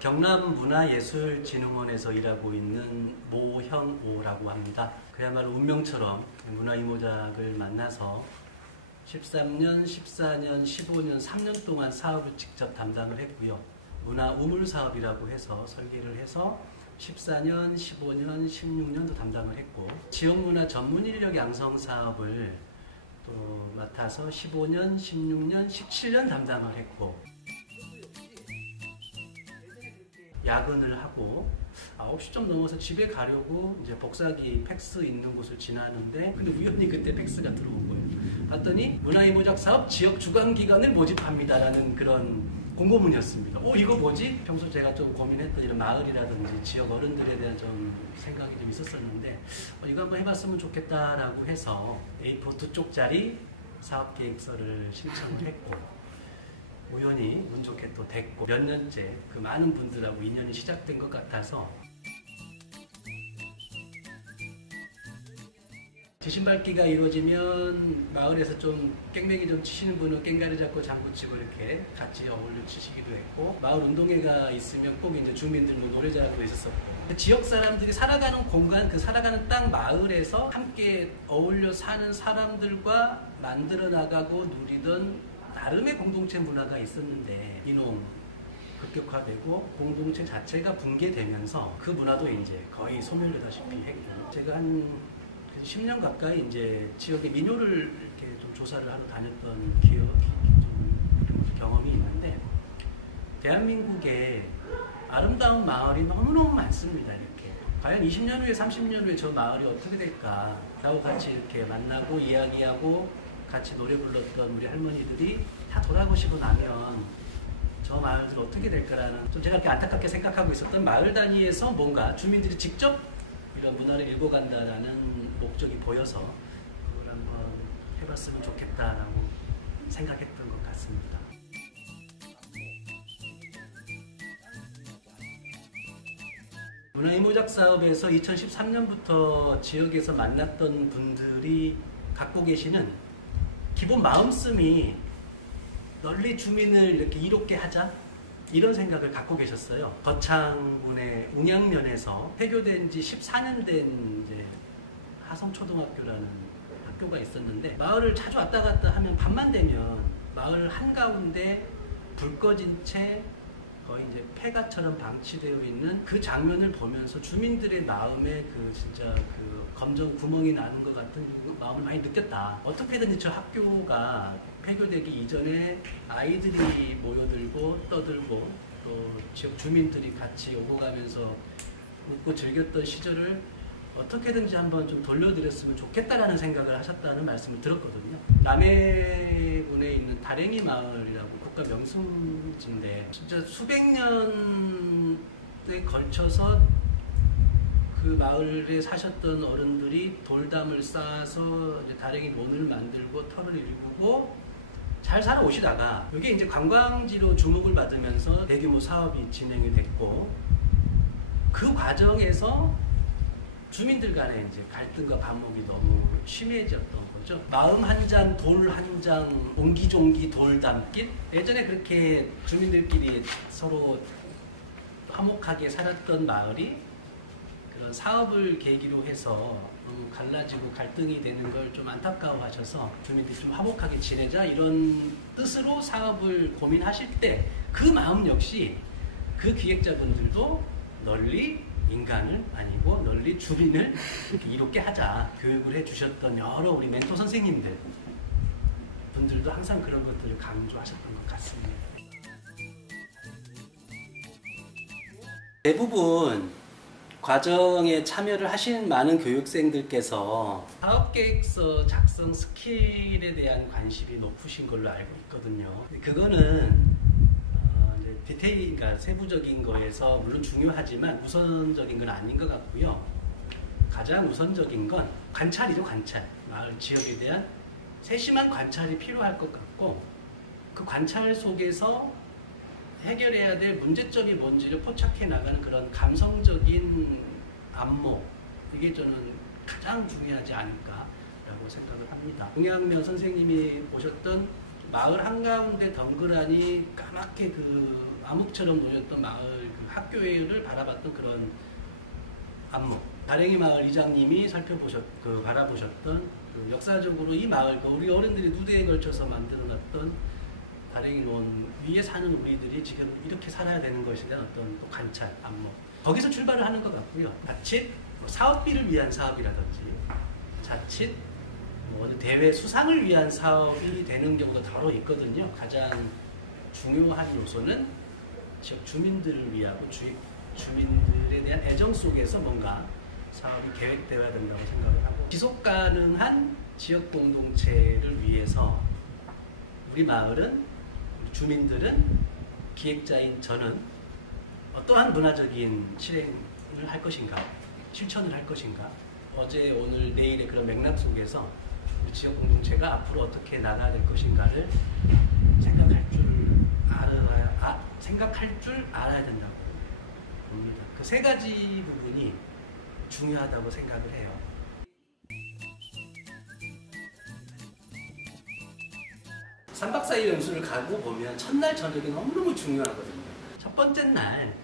경남문화예술진흥원에서 일하고 있는 모형오라고 합니다. 그야말로 운명처럼 문화이모작을 만나서 13년, 14년, 15년, 3년 동안 사업을 직접 담당을 했고요. 문화우물사업이라고 해서 설계를 해서 14년, 15년, 16년도 담당을 했고, 지역문화 전문인력 양성 사업을 또 맡아서 15년, 16년, 17년 담당을 했고, 야근을 하고 9시 좀 넘어서 집에 가려고 이제 복사기 팩스 있는 곳을 지나는데, 근데 우연히 그때 팩스가 들어온 거예요. 봤더니 문화이모작 사업 지역 주관기관을 모집합니다라는 그런 공고문이었습니다. 이거 뭐지? 평소 제가 좀 고민했던 이런 마을이라든지 지역 어른들에 대한 좀 생각이 좀 있었었는데, 이거 한번 해봤으면 좋겠다라고 해서 A4 2쪽짜리 사업계획서를 신청을 했고, 우연히 운 좋게 또 됐고, 몇 년째 그 많은 분들하고 인연이 시작된 것 같아서 지신밟기가 이루어지면 마을에서 좀 깽맹이 좀 치시는 분은 깽가리 잡고 장구 치고 이렇게 같이 어울려 치시기도 했고, 마을 운동회가 있으면 꼭 이제 주민들 노래 자랑도 있었었고, 지역 사람들이 살아가는 공간, 그 살아가는 땅 마을에서 함께 어울려 사는 사람들과 만들어 나가고 누리던 나름의 공동체 문화가 있었는데, 이놈 급격화되고 공동체 자체가 붕괴되면서 그 문화도 이제 거의 소멸되다시피 했고, 제가 한 10년 가까이 이제 지역의 민요를 이렇게 좀 조사를 하러 다녔던 경험이 있는데, 대한민국에 아름다운 마을이 너무너무 많습니다. 이렇게 과연 20년 후에 30년 후에 저 마을이 어떻게 될까 라고 같이 이렇게 만나고 이야기하고 같이 노래 불렀던 우리 할머니들이 다 돌아가시고 나면 저 마을들 어떻게 될까라는, 좀 제가 이렇게 안타깝게 생각하고 있었던 마을 단위에서 뭔가 주민들이 직접 이런 문화를 읽어간다라는 목적이 보여서 그걸 한번 해봤으면 좋겠다라고 생각했던 것 같습니다. 문화이모작 사업에서 2013년부터 지역에서 만났던 분들이 갖고 계시는 기본 마음씀이 널리 주민을 이렇게 이롭게 하자, 이런 생각을 갖고 계셨어요. 거창군의 웅양면에서 폐교된 지 14년 된 이제 하성초등학교라는 학교가 있었는데, 마을을 자주 왔다 갔다 하면 밤만 되면 마을 한가운데 불 꺼진 채 거의 이제 폐가처럼 방치되어 있는 그 장면을 보면서 주민들의 마음에 그 진짜 그 검정 구멍이 나는 것 같은 마음을 많이 느꼈다. 어떻게든지 저 학교가 폐교되기 이전에 아이들이 모여들고 떠들고 또 지역 주민들이 같이 오고 가면서 웃고 즐겼던 시절을 어떻게든지 한번 좀 돌려드렸으면 좋겠다라는 생각을 하셨다는 말씀을 들었거든요. 남해군에 있는 다랭이 마을이라고 국가 명승지인데, 진짜 수백 년에 걸쳐서 그 마을에 사셨던 어른들이 돌담을 쌓아서 이제 다랭이 논을 만들고 터를 일구고 잘 살아오시다가, 이게 이제 관광지로 주목을 받으면서 대규모 사업이 진행이 됐고, 그 과정에서 주민들 간에 이제 갈등과 반목이 너무 심해졌던 거죠. 마음 한 장, 돌 한 장, 옹기종기 돌담길? 예전에 그렇게 주민들끼리 서로 화목하게 살았던 마을이 그런 사업을 계기로 해서 너무 갈라지고 갈등이 되는 걸 좀 안타까워하셔서 주민들이 좀 화목하게 지내자, 이런 뜻으로 사업을 고민하실 때 그 마음 역시 그 기획자분들도 널리 인간을 아니고 널리 주민을 이렇게 이롭게 하자 교육을 해주셨던 여러 우리 멘토 선생님들 분들도 항상 그런 것들을 강조하셨던 것 같습니다. 대부분 과정에 참여를 하신 많은 교육생들께서 사업계획서 작성 스킬에 대한 관심이 높으신 걸로 알고 있거든요. 그거는 디테일, 그러니까 세부적인 거에서 물론 중요하지만 우선적인 건 아닌 것 같고요. 가장 우선적인 건 관찰이죠, 관찰. 마을 지역에 대한 세심한 관찰이 필요할 것 같고, 그 관찰 속에서 해결해야 될 문제점이 뭔지를 포착해 나가는 그런 감성적인 안목, 이게 저는 가장 중요하지 않을까라고 생각을 합니다. 웅양면 선생님이 보셨던 마을 한가운데 덩그러니 까맣게 그 암흑처럼 놓였던 마을 그 학교를 바라봤던 그런 안목. 다랭이 마을 이장님이 바라보셨던 그 역사적으로 이 마을, 우리 어른들이 누대에 걸쳐서 만들어놨던 다랭이 논 위에 사는 우리들이 지금 이렇게 살아야 되는 것에 대한 어떤 또 관찰, 안목. 거기서 출발을 하는 것 같고요. 자칫 사업비를 위한 사업이라든지 자칫 어느 대회 수상을 위한 사업이 되는 경우가 더러 있거든요. 가장 중요한 요소는 지역 주민들을 위하고 주민들에 대한 애정 속에서 뭔가 사업이 계획되어야 된다고 생각을 하고, 지속 가능한 지역 공동체를 위해서 우리 마을은, 우리 주민들은, 기획자인 저는 어떠한 문화적인 실행을 할 것인가, 실천을 할 것인가, 어제 오늘 내일의 그런 맥락 속에서 우리 지역 공동체가 앞으로 어떻게 나가야 될 것인가를 생각할 줄 알아야 된다고 봅니다. 그 세 가지 부분이 중요하다고 생각을 해요. 삼박 4일 연수를 가고 보면 첫날 저녁이 너무너무 중요하거든요. 첫 번째 날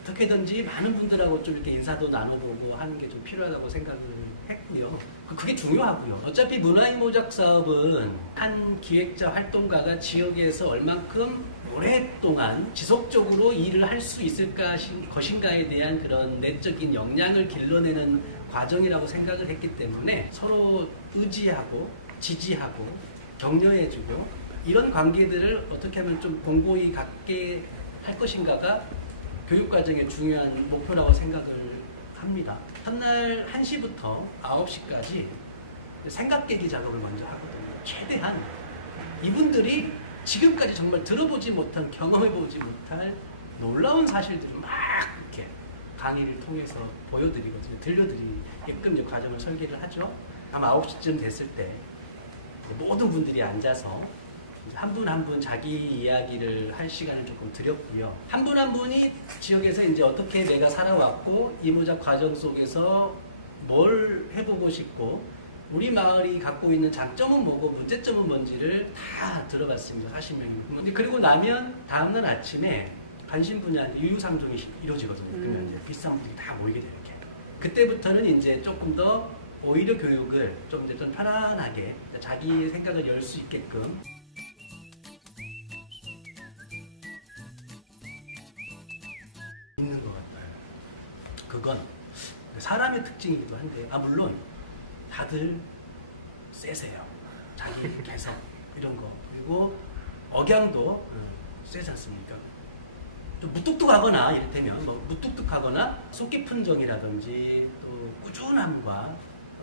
어떻게든지 많은 분들하고 좀 이렇게 인사도 나눠보고 하는 게 좀 필요하다고 생각을 했고요. 그게 중요하고요. 어차피 문화인모작 사업은 한 기획자 활동가가 지역에서 얼만큼 오랫동안 지속적으로 일을 할 수 있을 것인가에 대한 그런 내적인 역량을 길러내는 과정이라고 생각을 했기 때문에 서로 의지하고 지지하고 격려해주고 이런 관계들을 어떻게 하면 좀 공고히 갖게 할 것인가가 교육과정의 중요한 목표라고 생각을 합니다. 첫날 1시부터 9시까지 생각 깨기 작업을 먼저 하거든요. 최대한 이분들이 지금까지 정말 들어보지 못한, 경험해보지 못할 놀라운 사실들을 막 이렇게 강의를 통해서 보여드리거든요. 들려드리게끔 과정을 설계를 하죠. 아마 9시쯤 됐을 때 모든 분들이 앉아서 한 분 한 분 자기 이야기를 할 시간을 조금 드렸고요. 한 분 한 분이 지역에서 이제 어떻게 내가 살아왔고 이모작 과정 속에서 뭘 해보고 싶고 우리 마을이 갖고 있는 장점은 뭐고 문제점은 뭔지를 다 들어봤습니다. 40명이. 그리고 나면 다음날 아침에 관심 분야 유유상종이 이루어지거든요. 그러면 이제 비싼 분들이 다 모이게 돼요. 이렇게. 그때부터는 이제 조금 더 오히려 교육을 좀 편안하게 자기 생각을 열 수 있게끔 있는 것 같아요. 그건 사람의 특징이기도 한데, 물론 다들 세세요. 자기 개성 이런 거, 그리고 억양도 세지 않습니까? 좀 무뚝뚝하거나 이를테면 무뚝뚝하거나 속 깊은 정이라든지 또 꾸준함과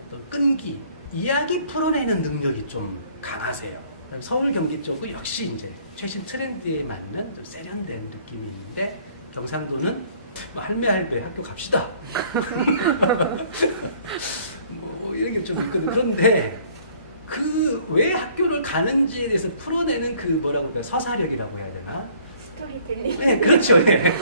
어떤 끈기, 이야기 풀어내는 능력이 좀 강하세요. 서울 경기 쪽은 역시 이제 최신 트렌드에 맞는 좀 세련된 느낌이 있는데, 경상도는 할매할배 학교 갑시다. 이런 게 좀 있거든요. 그런데 그 왜 학교를 가는지에 대해서 풀어내는 그 뭐라고 할까요? 서사력이라고 해야 되나? 스토리텔링. 네, 그렇죠. 네.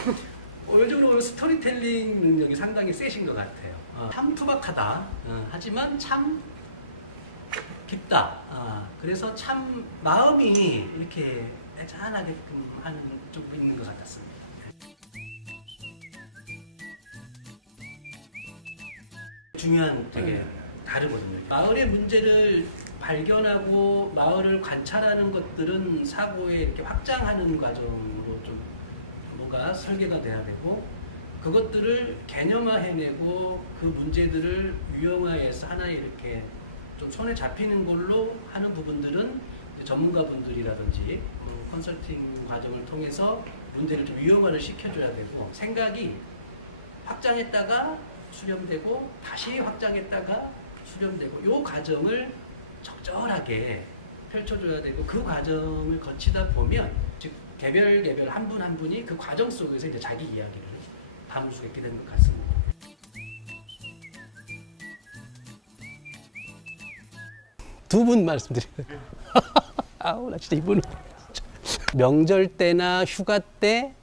요즘으로 보면 스토리텔링 능력이 상당히 세신 것 같아요. 참 투박하다. 하지만 참 깊다. 그래서 참 마음이 이렇게 애잔하게끔 하는 쪽이 있는 것 같았습니다. 중요한 되게 다르거든요. 마을의 문제를 발견하고 마을을 관찰하는 것들은 사고에 이렇게 확장하는 과정으로 좀 뭐가 설계가 돼야 되고, 그것들을 개념화해내고 그 문제들을 유형화해서 하나의 이렇게 좀 손에 잡히는 걸로 하는 부분들은 전문가분들이라든지 컨설팅 과정을 통해서 문제를 좀 유형화를 시켜줘야 되고, 생각이 확장했다가 수렴되고 다시 확장했다가 수렴되고 이 과정을 적절하게 펼쳐줘야 되고, 그 과정을 거치다 보면 즉 개별 한 분 한 분이 그 과정 속에서 이제 자기 이야기를 담을 수 있게 되는 것 같습니다. 두 분 말씀드려요. 나 진짜 이분은 명절 때나 휴가 때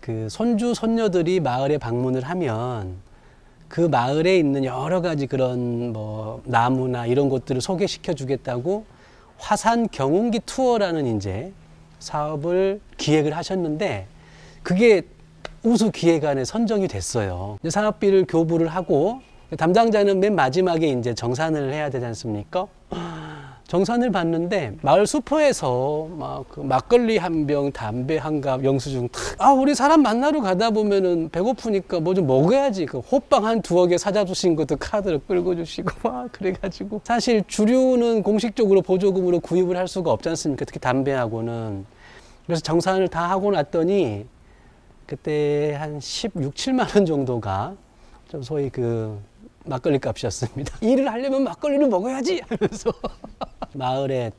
그 손주 손녀들이 마을에 방문을 하면 그 마을에 있는 여러 가지 그런 뭐 나무나 이런 것들을 소개시켜 주겠다고 화산 경운기 투어라는 이제 사업을 기획을 하셨는데, 그게 우수 기획안에 선정이 됐어요. 사업비를 교부를 하고 담당자는 맨 마지막에 이제 정산을 해야 되지 않습니까? 정산을 받는데 마을 슈퍼에서 막 그 막걸리 한 병, 담배 한 갑, 영수증 우리 사람 만나러 가다 보면은 배고프니까 뭐 좀 먹어야지. 그 호빵 한 2억에 사다 주신 것도 카드로 끌고 주시고 막 그래가지고 사실 주류는 공식적으로 보조금으로 구입을 할 수가 없지 않습니까? 특히 담배하고는. 그래서 정산을 다 하고 났더니 그때 한 16, 7만 원 정도가 좀 소위 그 막걸리 값이었습니다. 일을 하려면 막걸리를 먹어야지 하면서 마을에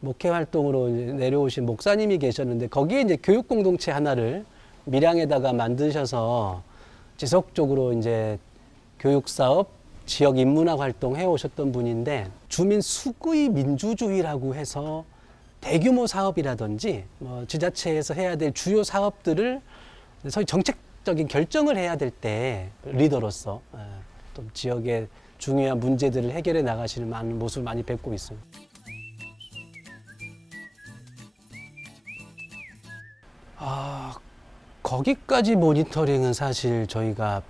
목회 활동으로 내려오신 목사님이 계셨는데 거기에 이제 교육 공동체 하나를 밀양에다가 만드셔서 지속적으로 이제 교육 사업, 지역 인문학 활동 해 오셨던 분인데 주민 수구의 민주주의라고 해서 대규모 사업이라든지 뭐 지자체에서 해야 될 주요 사업들을 소위 정책적인 결정을 해야 될 때 리더로서 또 지역의 중요한 문제들을 해결해 나가시는 많은 모습을 많이 뵙고 있습니다. 거기까지 모니터링은 사실 저희가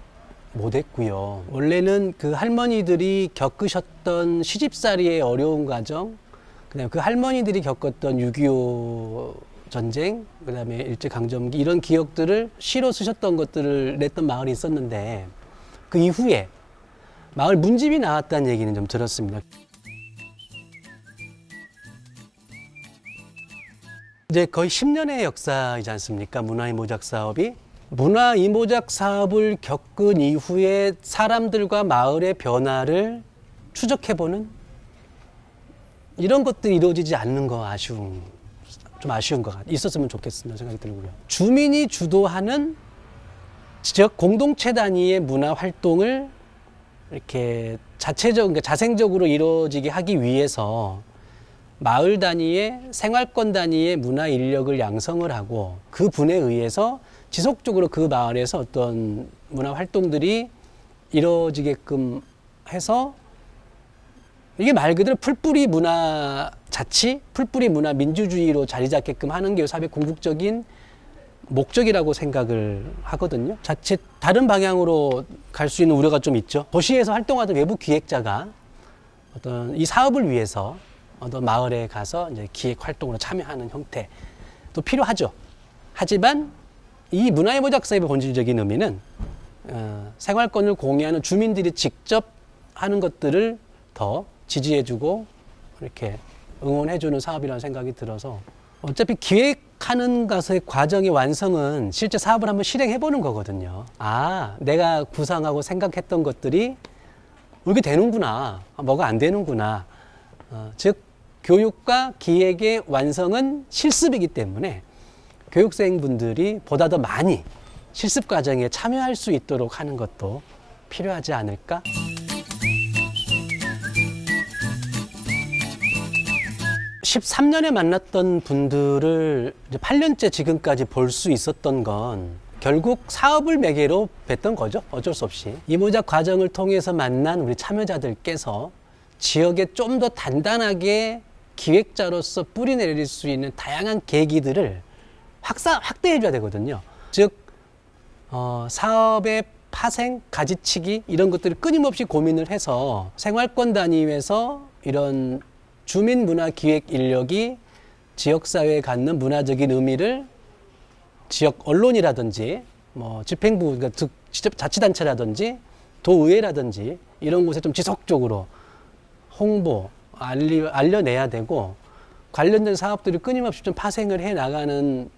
못했고요. 원래는 그 할머니들이 겪으셨던 시집살이의 어려운 과정, 그다음에 그 할머니들이 겪었던 6.25 전쟁, 그다음에 일제강점기 이런 기억들을 시로 쓰셨던 것들을 냈던 마을이 있었는데 그 이후에 마을 문집이 나왔다는 얘기는 좀 들었습니다. 이제 거의 10년의 역사이지 않습니까? 문화이모작 사업이. 문화이모작 사업을 겪은 이후에 사람들과 마을의 변화를 추적해보는 이런 것들이 이루어지지 않는 거 좀 아쉬운 것 같아요. 있었으면 좋겠습니다. 생각이 들고요. 주민이 주도하는 지역 공동체 단위의 문화 활동을 이렇게 그러니까 자생적으로 이루어지게 하기 위해서 마을 단위의 생활권 단위의 문화 인력을 양성을 하고 그 분에 의해서 지속적으로 그 마을에서 어떤 문화 활동들이 이루어지게끔 해서 이게 말 그대로 풀뿌리 문화 자치, 풀뿌리 문화 민주주의로 자리 잡게끔 하는 게 사업의 궁극적인 목적이라고 생각을 하거든요. 자칫 다른 방향으로 갈 수 있는 우려가 좀 있죠. 도시에서 활동하던 외부 기획자가 어떤 이 사업을 위해서 어떤 마을에 가서 이제 기획 활동으로 참여하는 형태도 필요하죠. 하지만 이 문화의모작 사업의 본질적인 의미는 생활권을 공유하는 주민들이 직접 하는 것들을 더 지지해주고 이렇게 응원해주는 사업이라는 생각이 들어서 어차피 기획하는 것의 과정의 완성은 실제 사업을 한번 실행해보는 거거든요. 내가 구상하고 생각했던 것들이 이게 되는구나, 뭐가 안 되는구나. 즉 교육과 기획의 완성은 실습이기 때문에 교육생분들이 보다 더 많이 실습 과정에 참여할 수 있도록 하는 것도 필요하지 않을까? 13년에 만났던 분들을 이제 8년째 지금까지 볼 수 있었던 건 결국 사업을 매개로 뵀던 거죠. 어쩔 수 없이. 이모작 과정을 통해서 만난 우리 참여자들께서 지역에 좀 더 단단하게 기획자로서 뿌리 내릴 수 있는 다양한 계기들을 확대해 줘야 되거든요. 즉 사업의 파생, 가지치기 이런 것들을 끊임없이 고민을 해서 생활권 단위에서 이런 주민문화기획 인력이 지역사회에 갖는 문화적인 의미를 지역 언론이라든지 뭐 집행부, 그러니까 자치단체라든지 도의회라든지 이런 곳에 좀 지속적으로 홍보, 알려내야 되고 관련된 사업들이 끊임없이 좀 파생을 해 나가는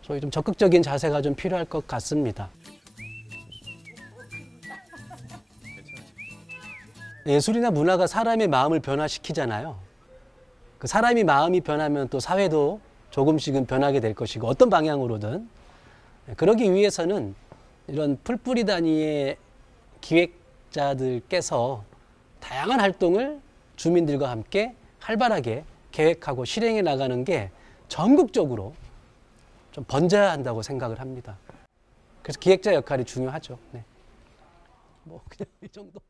소위 좀 적극적인 자세가 좀 필요할 것 같습니다. 예술이나 문화가 사람의 마음을 변화시키잖아요. 그 사람이 마음이 변하면 또 사회도 조금씩은 변하게 될 것이고 어떤 방향으로든 그러기 위해서는 이런 풀뿌리 단위의 기획자들께서 다양한 활동을 주민들과 함께 활발하게 계획하고 실행해 나가는 게 전국적으로 좀 번져야 한다고 생각을 합니다. 그래서 기획자 역할이 중요하죠. 네. 뭐 그냥 이 정도.